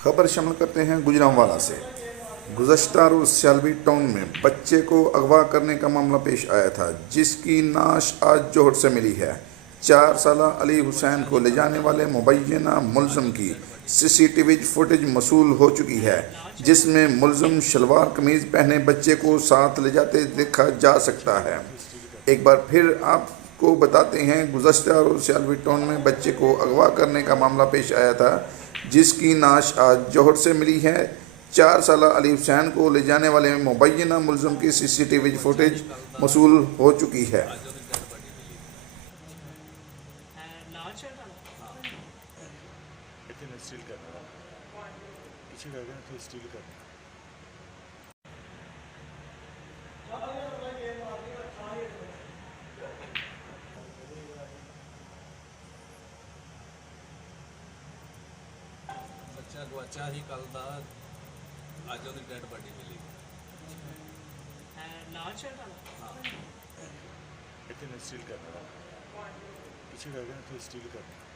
खबर शामिल करते हैं गुजरांवाला से। गुज़श्ता रोज़ सियालबी टाउन में बच्चे को अगवा करने का मामला पेश आया था, जिसकी नाश आज जोहर से मिली है। 4 साला अली हुसैन को ले जाने वाले मुबैना मुलज़म की सीसीटीवी फुटेज मौसूल हो चुकी है, जिसमें मुलज़म शलवार कमीज़ पहने बच्चे को साथ ले जाते देखा जा सकता है। एक बार फिर आपको बताते हैं, गुज़श्ता रोज़ सियालबी टाउन में बच्चे को अगवा करने का मामला पेश आया था, जिसकी नाश आज जोहर से मिली है। 4 साला अली हुसैन को ले जाने वाले मुबैना मुलज़म की सीसीटीवी फुटेज मौसूल हो चुकी है। स्टील करना पीछे कर देना, फिर स्टील करना। ਬੱਚਾ ਗਵਾਚਾ ਹੀ ਕੱਲ ਦਾ, ਅੱਜ ਉਹਦੀ ਡੈਡ ਬਾਡੀ ਮਿਲੀ। लाल शर्ट वाला स्टील करना, पीछे कर देना, फिर स्टील करना।